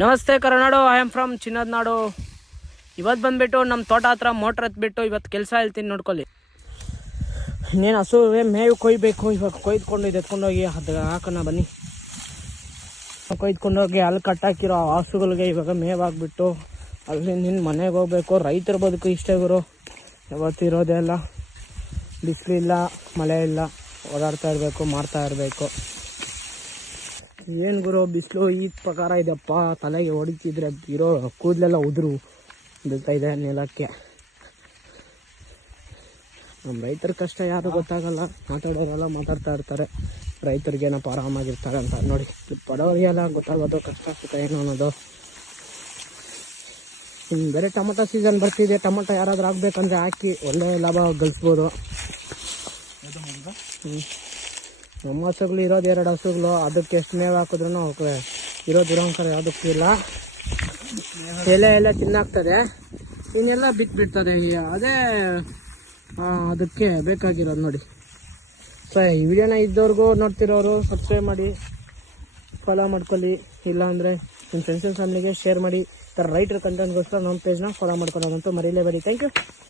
ನಮಸ್ತೆ ಕರುನಾಡು, I am from ಚಿನ್ನದ ನಾಡು. ಇವತ್ತು ಬಂದುಬಿಟ್ಟು ನಮ್ಮ ತೋಟ ಹತ್ರ ಮೋಟ್ರ್ ಎತ್ಬಿಟ್ಟು ಇವತ್ತು ಕೆಲಸ ಹೇಳ್ತೀನಿ ನೋಡ್ಕೊಳ್ಳಿ. ಇನ್ನೇನು ಹಸುವೆ ಮೇವು ಕೊಯ್ಬೇಕು. ಇವಾಗ ಕೊಯ್ದುಕೊಂಡು ಇದು ಎತ್ಕೊಂಡೋಗಿ ಅದು ಹಾಕೋಣ ಬನ್ನಿ. ಕೊಯ್ದುಕೊಂಡೋಗಿ ಅಲ್ಲಿ ಕಟ್ಟಾಕಿರೋ ಹಸುಗಳಿಗೆ ಇವಾಗ ಮೇವು ಹಾಕ್ಬಿಟ್ಟು ಅಲ್ಲಿ ನಿನ್ನ ಮನೆಗೆ ಹೋಗ್ಬೇಕು. ರೈತರ ಬದುಕು ಇಷ್ಟೇ ಗುರು. ಯಾವತ್ತು ಇರೋದೇ ಇಲ್ಲ, ಬಿಸಿಲಿಲ್ಲ, ಮಳೆ ಇಲ್ಲ, ಓಡಾಡ್ತಾ ಇರಬೇಕು, ಮಾಡ್ತಾ ಇರಬೇಕು. ಏನು ಗುರು ಬಿಸಿಲು ಈ ಪ್ರಕಾರ ಇದೆಯಪ್ಪ, ತಲೆಗೆ ಹೊಡಿತಿದ್ರೆ ಇರೋ ಕೂದಲೆಲ್ಲ ಉದುರು ಬೀಳ್ತಾ ಇದೆ ನೆಲಕ್ಕೆ. ನಮ್ಮ ರೈತರ ಕಷ್ಟ ಯಾರು ಗೊತ್ತಾಗಲ್ಲ, ಮಾತಾಡೋರೆಲ್ಲ ಮಾತಾಡ್ತಾ ಇರ್ತಾರೆ ರೈತರಿಗೇನಪ್ಪ ಆರಾಮಾಗಿರ್ತಾರೆ ಅಂತ. ನೋಡಿ ಬಡವರಿಗೆಲ್ಲ ಗೊತ್ತಾಗೋದು ಕಷ್ಟ ಸುಖ ಏನು ಅನ್ನೋದು. ಬೇರೆ ಟೊಮೊಟೊ ಸೀಸನ್ ಬರ್ತಿದೆ, ಟೊಮೊಟೊ ಯಾರಾದ್ರೂ ಹಾಕ್ಬೇಕಂದ್ರೆ ಹಾಕಿ ಒಳ್ಳೆ ಲಾಭ ಗಳಿಸ್ಬೋದು. ನಮ್ಮ ಹಸುಗಳು ಇರೋದು 2 ಹಸುಗಳು, ಅದಕ್ಕೆ ಎಷ್ಟು ಮೇವು ಹಾಕಿದ್ರು ಅವಕ್ಕೆ ಇರೋದು ಇರೋಂಕರ ಯಾವುದಕ್ಕೂ ಇಲ್ಲ. ಎಲೆ ತಿನ್ನಾಗ್ತದೆ, ಇನ್ನೆಲ್ಲ ಬಿಟ್ಬಿಡ್ತದೆ. ಅದೇ ಅದಕ್ಕೆ ಬೇಕಾಗಿರೋದು ನೋಡಿ. ಸೊ ಈ ವಿಡಿಯೋನ ಇದ್ದವ್ರಿಗೂ ನೋಡ್ತಿರೋರು ಸಬ್ಸ್ಕ್ರೈಬ್ ಮಾಡಿ, ಫಾಲೋ ಮಾಡ್ಕೊಳ್ಳಿ. ಇಲ್ಲಾಂದರೆ ನಿಮ್ಮ ಫ್ರೆಂಡ್ಸ್ ಆ್ಯಂಡ್ ಫ್ಯಾಮಿಲಿಗೆ ಶೇರ್ ಮಾಡಿ. ಈ ಥರ ರೈತರ ಕಂಟೆಂಟ್ಗೋಸ್ಕರ ನಮ್ಮ ಪೇಜ್ನ ಫಾಲೋ ಮಾಡ್ಕೊಳ್ಳೋದಂತೂ ಮರೀಲೇಬೇಡಿ. Thank you.